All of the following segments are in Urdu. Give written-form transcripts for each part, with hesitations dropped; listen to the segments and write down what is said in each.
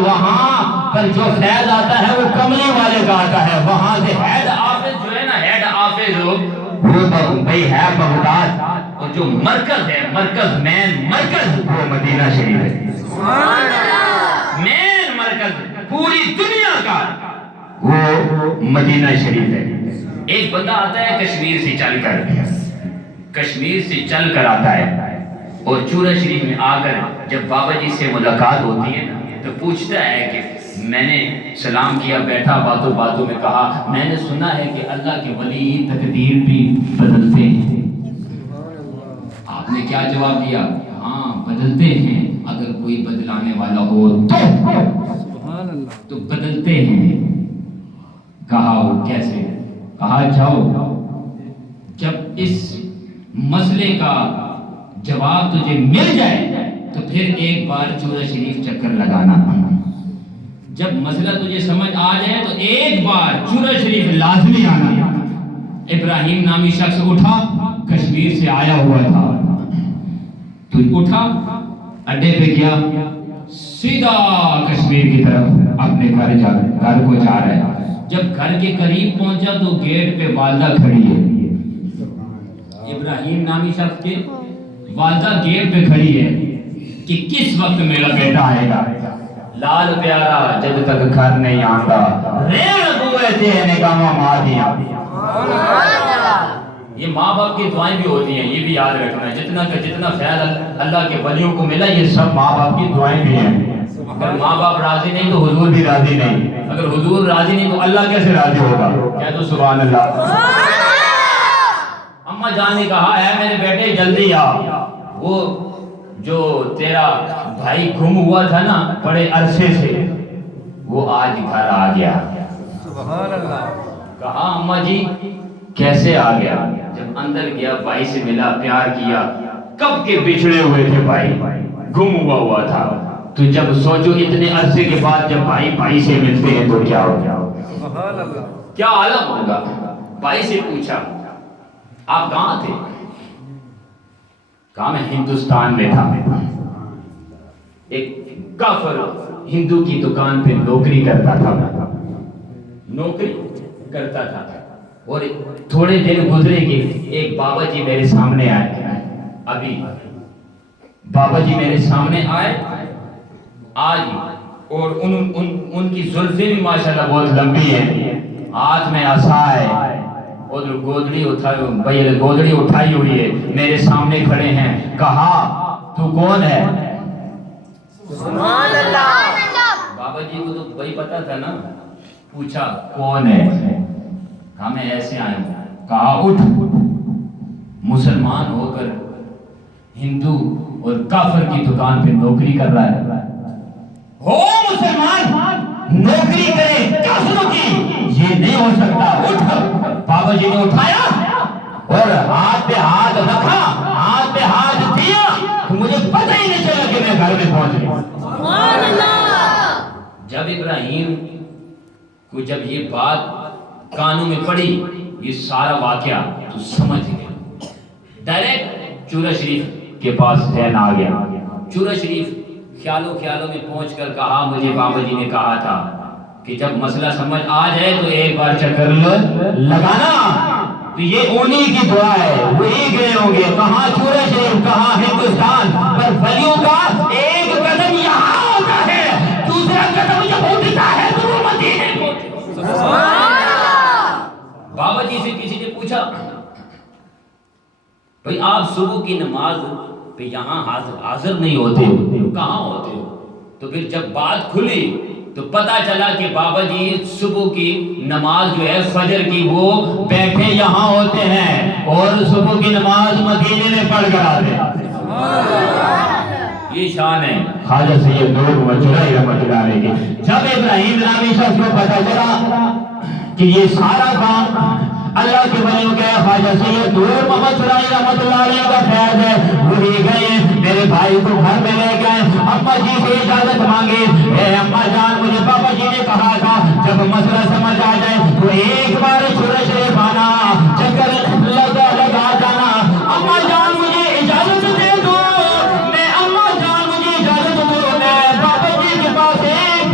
وہاں پر جو فیض آتا ہے وہ کملی والے کا آتا ہے. وہاں سے ہیڈ آفس جو ہے نا، ہیڈ آفس وہ بھائی ہے بغداد، اور جو مرکز ہے، مرکز مین مرکز وہ مدینہ شریف ہے. مین مرکز پوری دنیا کا وہ مدینہ شریف ہے. ایک بندہ آتا ہے کشمیر سے چل کر، کشمیر سے چل کر آتا ہے اور چورا شریف میں آ کر جب بابا جی سے ملاقات ہوتی ہے نا تو پوچھتا ہے کہ میں نے سلام کیا، بیٹھا، باتوں باتوں میں کہا میں نے سنا ہے کہ اللہ کے ولی تقدیر بھی بدلتے ہیں. آپ نے کیا جواب دیا؟ ہاں بدلتے ہیں، اگر کوئی بدلانے والا ہو تو بدلتے ہیں. کہا وہ کیسے؟ کہا جاؤ، جب اس مسئلے کا جواب تجھے مل جائے تو پھر ایک بار چورا شریف چکر لگانا. جب مسئلہ تجھے سمجھ آ جائے تو ایک بار چورا شریف لازمی آنا. ابراہیم نامی شخص اٹھا، کشمیر سے آیا ہوا تھا، تو اٹھا اڈے پہ گیا، سیدھا کشمیر کی طرف اپنے گھر کو جا رہا ہے. جب گھر کے قریب پہنچا تو گیٹ پہ والدہ کھڑی ہے. ابراہیم نامی شخص کے والدہ گیٹ پہ کھڑی ہے کہ کس وقت میرا بیٹا آئے گا. لال پیارا جب تک گھر نہیں آتا، ریڑھ بوئے تھے نگاہاں مار دیا. یہ ماں باپ کی دعائیں بھی ہوتی ہیں، یہ بھی یاد رکھنا ہے. جتنا فیض اللہ کے ولیوں کو ملا یہ سب ماں باپ کی دعائیں بھی ہیں. اگر ماں باپ راضی نہیں تو حضور بھی راضی نہیں، اگر حضور راضی نہیں تو اللہ کیسے راضی ہوگا؟ کہہ دو سبحان اللہ. اماں جان نے کہا ہے میرے بیٹے جلدی آ، وہ جو تیرا بھائی گم ہوا تھا نا بڑے عرصے سے، وہ آج گھر آ گیا. سبحان اللہ. کہا اماں جی کیسے آ گیا؟ جب اندر گیا بھائی سے ملا، پیار کیا. کب کے بچھڑے ہوئے تھے بھائی، گم ہوا تھا. تو جب سوچو اتنے عرصے کے بعد جب بھائی سے ملتے ہیں تو کیا ہو گیا، کیا عالم ہوگا. بھائی سے پوچھا آپ کہاں تھے؟ کہا میں ہندوستان میں تھا. ایک کافر ہندو کی دکان پہ نوکری کرتا تھا. اور تھوڑے دن گزرے کہ ایک بابا جی میرے سامنے آئے. ابھی بابا جی میرے سامنے آئے آج، اور ان کی زلفیں بھی ماشاءاللہ بہت لمبی ہیں، ہاتھ میں عصا ہے اور گودڑی اٹھائی ہوئی ہے، میرے سامنے کھڑے ہیں. کہا تو کون ہے؟ سبحان اللہ. بابا جی کو تو وہی پتا تھا نا. پوچھا کون ہے؟ کہا میں ایسے آیا ہوں. کہا اٹھ، مسلمان ہو کر ہندو اور کافر کی دکان پہ نوکری کر رہا ہے. ہو مسلمان نوکری کرے کافروں کی، یہ نہیں ہو سکتا. اٹھ. بابا جی نے اٹھایا اور ہاتھ پہ ہاتھ رکھا، ہاتھ پہ ہاتھ دیا تو مجھے پتہ ہی نہیں چلا کہ میں گھر میں پہنچ گیا. سبحان اللہ. جب ابراہیم کو جب یہ بات کانوں میں پڑی، یہ سارا واقعہ تو سمجھ گیا. ڈائریکٹ چورا شریف کے پاس ذہن آ گیا. چورا شریف خیالوں میں پہنچ کر کہا مجھے بابا جی نے کہا تھا کہ جب مسئلہ سمجھ آ جائے تو ایک بار چکر لگانا. تو یہ انہی کی دعا ہے، وہی گئے ہوں گے. کہاں چورا شریف، کہاں ہندوستان. پر ولیوں کا ایک قدم یہاں ہوتا ہے، دوسرا قدم جب اٹھتا ہے تو وہ مدینے پہنچے. بابا جی سے کسی نے پوچھا بھئی آپ صبح کی نماز پہ یہاں حاضر نہیں ہوتے، کہاں ہوتے ہو؟ تو پھر جب بات کھلی تو پتا چلا کہ بابا جی صبح کی نماز جو ہے فجر کی وہ بیٹھے یہاں ہوتے ہیں اور صبح کی نماز مدینے میں پڑھ کر آتے ہیں. یہ شان ہے خواجہ سید نور مجدی رحمۃ اللہ علیہ کی. جب ابراہیم نامی شخص کو پتا چلا کہ یہ سارا کام اللہ کے ولیوں کا ہے، خواجہ سید نور محمد سرائی رحمۃ اللہ علیہ کا فیض ہے، وہی گئے میرے بھائی کو گھر میں لے گئے. اماں جی سے اجازت مانگی، اے اماں جان مجھے بابا جی نے کہا تھا جب مسئلہ سمجھ آ جائے تو ایک بار چورا شریف آنا، چکر لگا جانا. اماں جان مجھے اجازت دے دو، میں اماں جان مجھے اجازت دو، میں بابا جی کے پاس ایک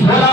16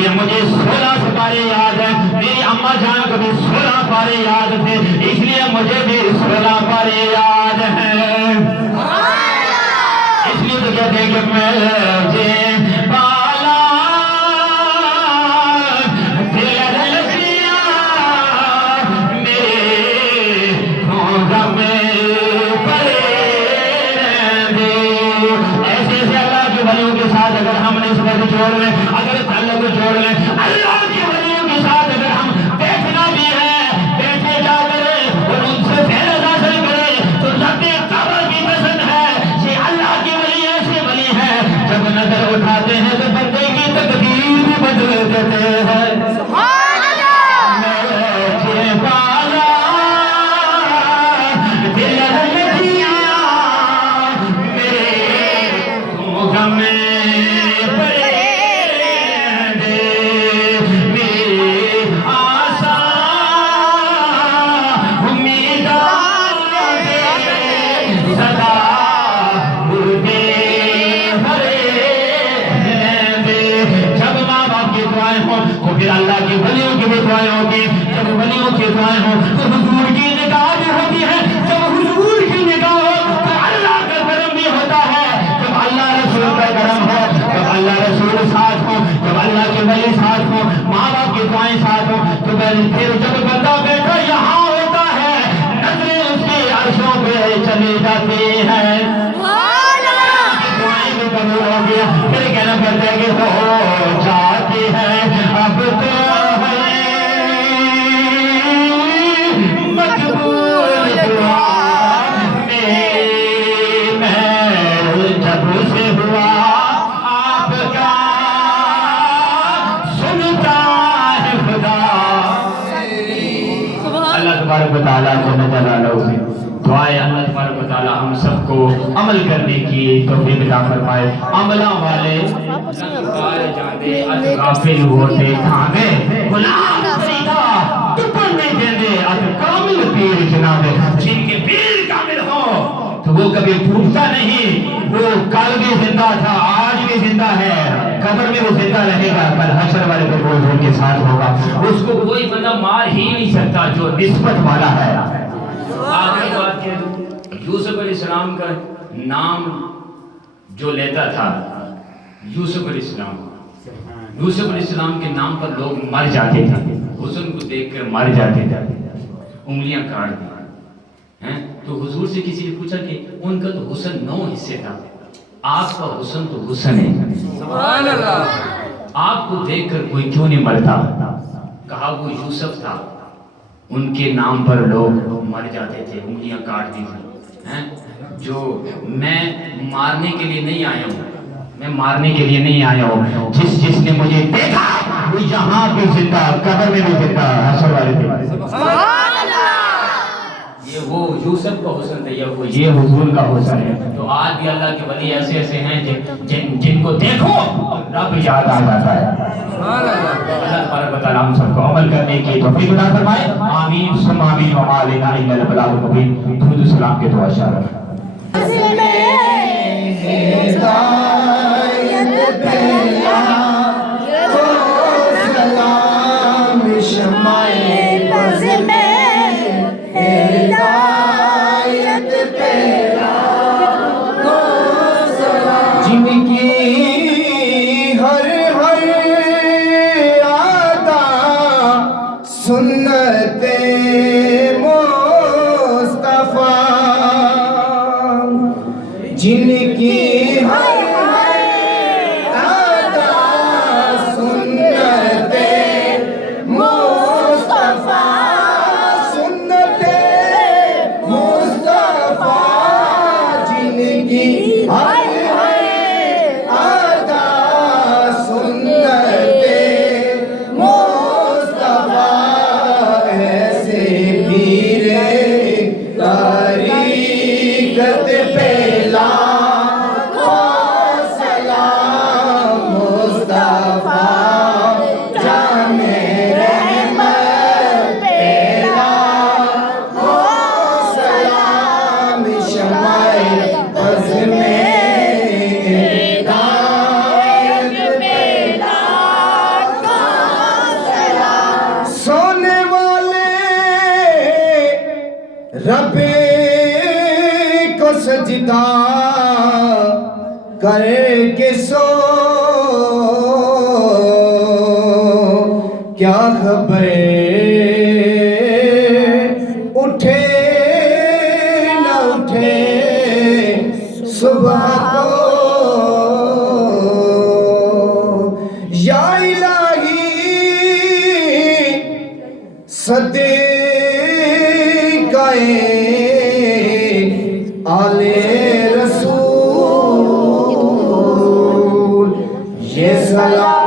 لیے مجھے 16 سپارے یاد ہیں. میری اما جان کو بھی 16 پارے یاد تھے, اس لیے مجھے بھی 16 پارے یاد ہیں. اس لیے تو کہتے ہیں کہ مجھے بالا دل لگیا میرے غم پڑے دے. ایسے ایسے اللہ کے ولیوں کے ساتھ اگر ہم نے صبح جوڑ لیں, اگر تعلق کو جوڑ لیں, اللہ کے ولیوں کے ساتھ اگر ہم بیٹھنا بھی ہے, بیٹھے جا کریں اور ان سے فیض حاصل کریں, تو رب کعبہ کی پسند ہے. یہ اللہ کے ولی ایسے ولی ہیں جب نظر اٹھاتے ہیں تو بندے کی تقدیر بھی بدل دیتے ہیں. سبحان اللہ. مجھے بالا دل لگیا میرے غم پڑے دے. میری آساں امیداں صدا مردے بھرے دے. جب ماں باپ کی دعائیں ہوں تو پھر اللہ کے ولیوں کی بھی دعائیں ہوتی. جب ولیوں کی دعائیں ہوں تو حضور کی نگاہ بھی ہوتی ہے. جب حضور کی نگاہ ہو تو اللہ کا کرم بھی ہوتا ہے. جب اللہ رسول کا کرم ہو, جب اللہ رسول ساتھ ہو, جب اللہ کے ولی ساتھ ہو, ماں باپ کی دعائیں ساتھ ہو, تو پھر جب بندہ بیٹھا یہاں ہوتا ہے, نظریں اس کی عرشوں پہ چلی جاتی ہیں. سبحان اللہ. دعائیں بھی قبول ہو گیا. پھر کہنا پڑتا ہے کہ ہو جاتی ہے اب تو ہے مقبول دعا میری. میں جب سے ہوا آپ کا سنتا ہے خدا. اللہ تبارک و تعالیٰ جل جلالہ سے دعائیں اللہ تبارک و تعالیٰ ہم سب کو عمل کرنے کی توفیق عطا فرمائے. عملہ والے لنکائے جاندے اج غافل ہوتے تھانے, غلام فریدا ٹپن نہیں دیندے اج کامل پیر جنابے. جن کے پیر کامل ہو تو وہ کبھی ٹوٹتا نہیں. وہ کل بھی زندہ تھا, آج بھی زندہ ہے, قبر میں وہ زندہ رہے گا, کل حشر والے پہ وہ ان کے ساتھ ہوگا. اس کو کوئی بندہ مار ہی نہیں سکتا جو نسبت والا ہے. آخری بات کہ یوسف علیہ السلام کا نام جو لیتا تھا یوسف علیہ السلام, یوسف علیہ السلام کے نام پر لوگ مر جاتے تھے, حسن کو دیکھ کر مر جاتے تھے, انگلیاں کاٹ دی. تو حضور سے کسی نے پوچھا کہ ان کا تو حسن 9 حصے تھا, آپ کا حسن تو حسن ہے, سبحان اللہ. آپ کو دیکھ کر کوئی کیوں نہیں مرتا؟ کہا وہ یوسف تھا, ان کے نام پر لوگ مر جاتے تھے, انگلیاں کاٹ دی تھی. جو میں مارنے کے لیے نہیں آیا ہوں, میں مارنے کے لیے نہیں آیا ہوں. جس نے مجھے دیکھا وہ یہاں بھی زندہ, قبر میں بھی زندہ, حشر والے پہ. سبحان اللہ. یہ وہ یوسف کا حسن تھا, یہ حضور کا حسن ہے. تو آج بھی اللہ کے ولی ایسے ایسے ہیں جن کو دیکھو رب یاد آ جاتا ہے. اللہ تبارک و تعالیٰ ہم سب کو عمل کرنے کی توفیق عطا فرمائے. آمین ثم آمین. وما علینا الا البلاغ المبین. درود و سلام کے دعا اشارت. جن کی ہر ہر آتا سنت مصطفیٰ, جن کی ہر ہر آتا سنت مصطفیٰ, سنت مصطفیٰ, جن کی ہر ہر کر کے سو کیا خبر اٹھے نہ اٹھے صبح کو یا الہی صدقہ آل رسول یہ سلام